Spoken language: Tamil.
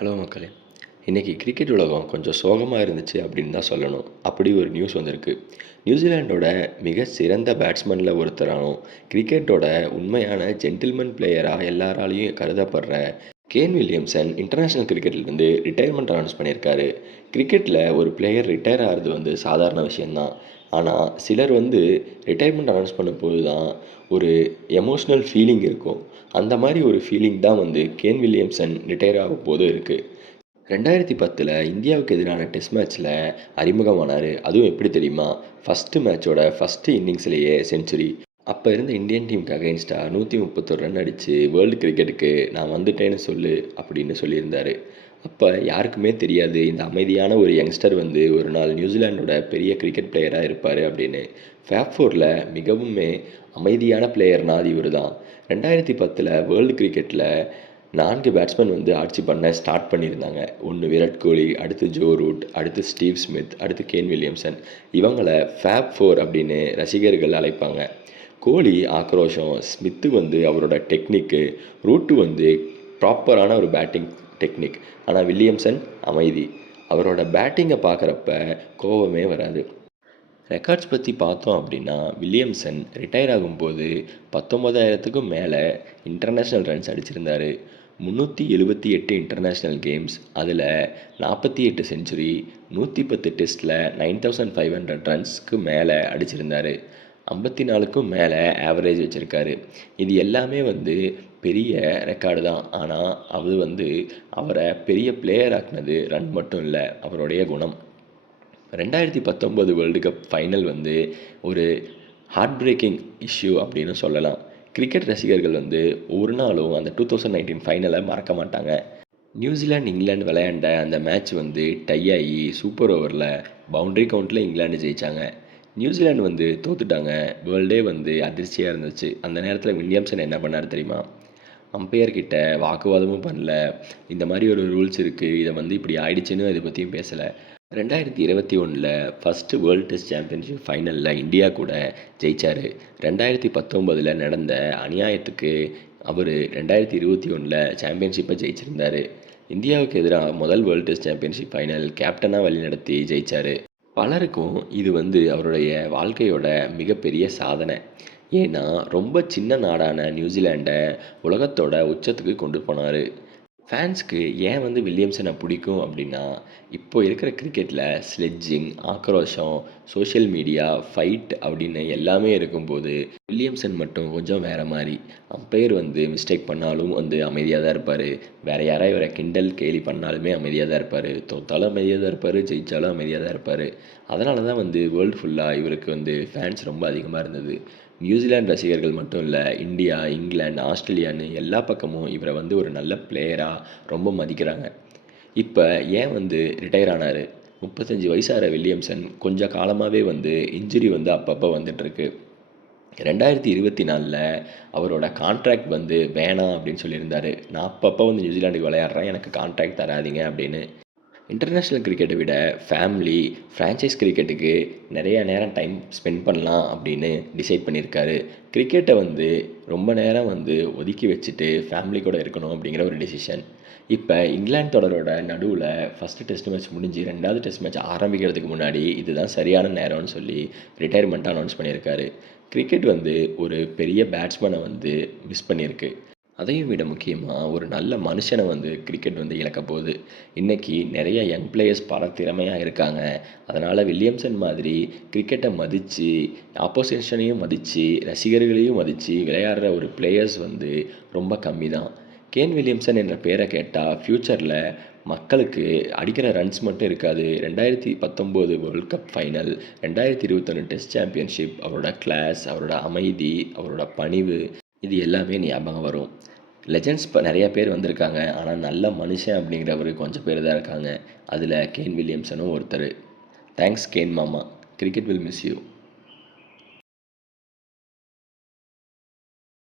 ஹலோ மக்களே! இன்றைக்கி கிரிக்கெட் உலகம் கொஞ்சம் சோகமாக இருந்துச்சு அப்படின்னு தான் சொல்லணும். அப்படி ஒரு நியூஸ் வந்திருக்கு. நியூசிலாண்டோட மிக சிறந்த பேட்ஸ்மேனில் ஒருத்தராகவும், கிரிக்கெட்டோட உண்மையான ஜென்டில்மேன் பிளேயராக எல்லாராலையும் கருதப்படுற கேன் வில்லியம்சன் இன்டர்நேஷ்னல் கிரிக்கெட்லேருந்து ரிட்டையர்மெண்ட் அனௌன்ஸ் பண்ணியிருக்காரு. கிரிக்கெட்டில் ஒரு பிளேயர் ரிட்டையர் ஆகிறது சாதாரண விஷயந்தான். ஆனால் சிலர் ரிட்டையர்மெண்ட் அனௌன்ஸ் பண்ணும்போது தான் ஒரு எமோஷ்னல் ஃபீலிங் இருக்கும். அந்த மாதிரி ஒரு ஃபீலிங் தான் கேன் வில்லியம்சன் ரிட்டையர் ஆகும்போது இருக்குது. 2010 இந்தியாவுக்கு எதிரான டெஸ்ட் மேட்ச்சில் அறிமுகமானார். அதுவும் எப்படி தெரியுமா? ஃபஸ்ட்டு மேட்சோட ஃபஸ்ட்டு இன்னிங்ஸ்லேயே செஞ்சுரி. அப்போ இருந்த இந்தியன் டீமுக்கு அகைன்ஸ்டாக 131 ரன் அடித்து வேர்ல்டு கிரிக்கெட்டுக்கு நான் வந்துட்டேன்னு சொல்லு அப்படின்னு சொல்லியிருந்தார். அப்போ யாருக்குமே தெரியாது இந்த அமைதியான ஒரு யங்ஸ்டர் ஒரு நாள் நியூசிலாண்டோட பெரிய கிரிக்கெட் பிளேயராக இருப்பார் அப்படின்னு. ஃபேப் ஃபோரில் மிகவும் அமைதியான பிளேயர்னால் அது இவர் தான். 2010 வேர்ல்டு கிரிக்கெட்டில் 4 பேட்ஸ்மேன் ஆட்சி பண்ண ஸ்டார்ட் பண்ணியிருந்தாங்க. ஒன்று விராட் கோலி, அடுத்து ஜோ ரூட், அடுத்து ஸ்டீவ் ஸ்மித், அடுத்து கேன் வில்லியம்சன். இவங்களை ஃபேப் ஃபோர் அப்படின்னு ரசிகர்கள் அழைப்பாங்க. கோலி ஆக்ரோஷம், ஸ்மித்து அவரோட டெக்னிக்கு, ரூட்டு ப்ராப்பரான ஒரு பேட்டிங் டெக்னிக். ஆனால் வில்லியம்சன் அமைதி. அவரோட பேட்டிங்கை பார்க்குறப்ப கோபமே வராது. ரெக்கார்ட்ஸ் பற்றி பார்த்தோம் அப்படின்னா வில்லியம்சன் ரிட்டையர் ஆகும்போது 19,000க்கும் மேலே இன்டர்நேஷ்னல் ரன்ஸ் அடிச்சிருந்தார். 378 இன்டர்நேஷ்னல் கேம்ஸ், அதில் 48 செஞ்சுரி, 110 டெஸ்ட்டில் 9500 ரன்ஸ்க்கு மேலே அடிச்சிருந்தார். 54க்கும் மேலே ஆவரேஜ் வச்சுருக்காரு. இது எல்லாமே பெரிய ரெக்கார்டு தான். ஆனால் அது அவரை பெரிய பிளேயர் ஆக்குனது ரன் மட்டும் இல்லை, அவருடைய குணம். 2019 வேர்ல்டு கப் ஃபைனல் ஒரு ஹார்ட் பிரேக்கிங் இஷ்யூ அப்படின்னு சொல்லலாம். கிரிக்கெட் ரசிகர்கள் ஒரு நாளும் அந்த 2019 ஃபைனலை மறக்க மாட்டாங்க. நியூசிலாந்து இங்கிலாந்து விளையாண்ட அந்த மேட்ச் டை ஆகி சூப்பர் ஓவரில் பவுண்ட்ரி கவுண்ட்டில் இங்கிலாந்து ஜெயித்தாங்க. நியூசிலாந்து தோத்துட்டாங்க. வேர்ல்டே அதிர்ச்சியாக இருந்துச்சு. அந்த நேரத்தில் வில்லியம்சன் என்ன பண்ணார் தெரியுமா? அம்பையர்கிட்ட வாக்குவாதமும் பண்ணல. இந்த மாதிரி ஒரு ரூல்ஸ் இருக்குது, இதை இப்படி ஆயிடுச்சுன்னு இதை பற்றியும் பேசலை. 2021 ஃபஸ்ட்டு வேர்ல்டு டெஸ்ட் சாம்பியன்ஷிப் ஃபைனலில் இந்தியா கூட ஜெயித்தார். 2019 நடந்த அநியாயத்துக்கு அவர் 2021 சாம்பியன்ஷிப்பை ஜெயிச்சிருந்தார். இந்தியாவுக்கு எதிராக முதல் வேர்ல்டு டெஸ்ட் சாம்பியன்ஷிப் ஃபைனல் கேப்டனாக வழிநடத்தி ஜெயித்தார். பலருக்கும் இது அவருடைய வாழ்க்கையோட மிகப்பெரிய சாதனை. ஏன்னா ரொம்ப சின்ன நாடான நியூசிலாண்டை உலகத்தோட உச்சத்துக்கு கொண்டு போனார். ஃபேன்ஸ்க்கு ஏன் வில்லியம்சனை பிடிக்கும் அப்படின்னா, இப்போ இருக்கிற கிரிக்கெட்டில் ஸ்லெட்ஜிங், ஆக்ரோஷம், சோஷியல் மீடியா, ஃபைட் அப்படின்னு எல்லாமே இருக்கும்போது வில்லியம்சன் மட்டும் கொஞ்சம் வேறு மாதிரி. அம்பையர் மிஸ்டேக் பண்ணாலும் அமைதியாக தான் இருப்பார். வேறு யாராவது இவரை கிண்டல் கேலி பண்ணாலுமே அமைதியாக தான் இருப்பார். தோத்தாலும் அமைதியாக தான் இருப்பார், ஜெயித்தாலும் அமைதியாக தான் இருப்பார். அதனால தான் வேர்ல்டு ஃபுல்லாக இவருக்கு ஃபேன்ஸ் ரொம்ப அதிகமாக இருந்தது. நியூசிலாந்து ரசிகர்கள் மட்டும் இல்லை, இந்தியா, இங்கிலாந்து, ஆஸ்திரேலியான்னு எல்லா பக்கமும் இவரை ஒரு நல்ல பிளேயராக ரொம்ப மதிக்கிறாங்க. இப்போ ஏன் ரிட்டையர் ஆனார்? 35 வயசாகிற வில்லியம்சன் கொஞ்சம் காலமாகவே இன்ஜுரி அப்பப்போ வந்துட்டுருக்கு. 2024 அவரோட கான்ட்ராக்ட் வேணாம் அப்படின்னு சொல்லியிருந்தார். நான் அப்பப்போ நியூசிலாண்டுக்கு விளையாடுறேன், எனக்கு கான்ட்ராக்ட் தராதீங்க அப்படின்னு. இன்டர்நேஷ்னல் கிரிக்கெட்டை விட ஃபேமிலி, ஃப்ரான்ச்சைஸ் கிரிக்கெட்டுக்கு நிறைய நேரம் டைம் ஸ்பெண்ட் பண்ணலாம் அப்படின்னு டிசைட் பண்ணியிருக்காரு. கிரிக்கெட்டை ரொம்ப நேரம் ஒதுக்கி வச்சுட்டு ஃபேமிலி கூட இருக்கணும் அப்படிங்கிற ஒரு டிசிஷன். இப்போ இங்கிலாந்து தொடரோட நடுவில் ஃபஸ்ட்டு டெஸ்ட் மேட்ச் முடிஞ்சு 2வது டெஸ்ட் மேட்ச் ஆரம்பிக்கிறதுக்கு முன்னாடி இதுதான் சரியான நேரம்னு சொல்லி ரிட்டையர்மெண்ட் அனௌன்ஸ் பண்ணியிருக்காரு. கிரிக்கெட் ஒரு பெரிய பேட்ஸ்மேனை மிஸ் பண்ணியிருக்கு. அதையும் விட முக்கியமாக ஒரு நல்ல மனுஷனை கிரிக்கெட் இழக்க போகுது. இன்றைக்கி நிறைய யங் பிளேயர்ஸ் பல திறமையாக இருக்காங்க. அதனால் வில்லியம்சன் மாதிரி கிரிக்கெட்டை மதித்து, ஆப்போசிஷனையும் மதித்து, ரசிகர்களையும் மதித்து விளையாடுற ஒரு பிளேயர்ஸ் ரொம்ப கம்மி தான். கேன் வில்லியம்சன் என்ற பேரை கேட்டால் ஃப்யூச்சரில் மக்களுக்கு அடிக்கிற ரன்ஸ் மட்டும் இருக்காது. 2019 world cup final, 2021 test championship, அவரோட கிளாஸ், அவரோட அமைதி, அவரோட பணிவு, இது எல்லாமே ஞாபகம் வரும். லெஜெண்ட்ஸ் இப்போ நிறைய பேர் வந்திருக்காங்க. ஆனால் நல்ல மனுஷன் அப்படிங்கிறவர் கொஞ்சம் பேர் தான் இருக்காங்க. அதில் கேன் வில்லியம்சனும் ஒருத்தர். தேங்க்ஸ் கேன் மாமா. Cricket will miss you.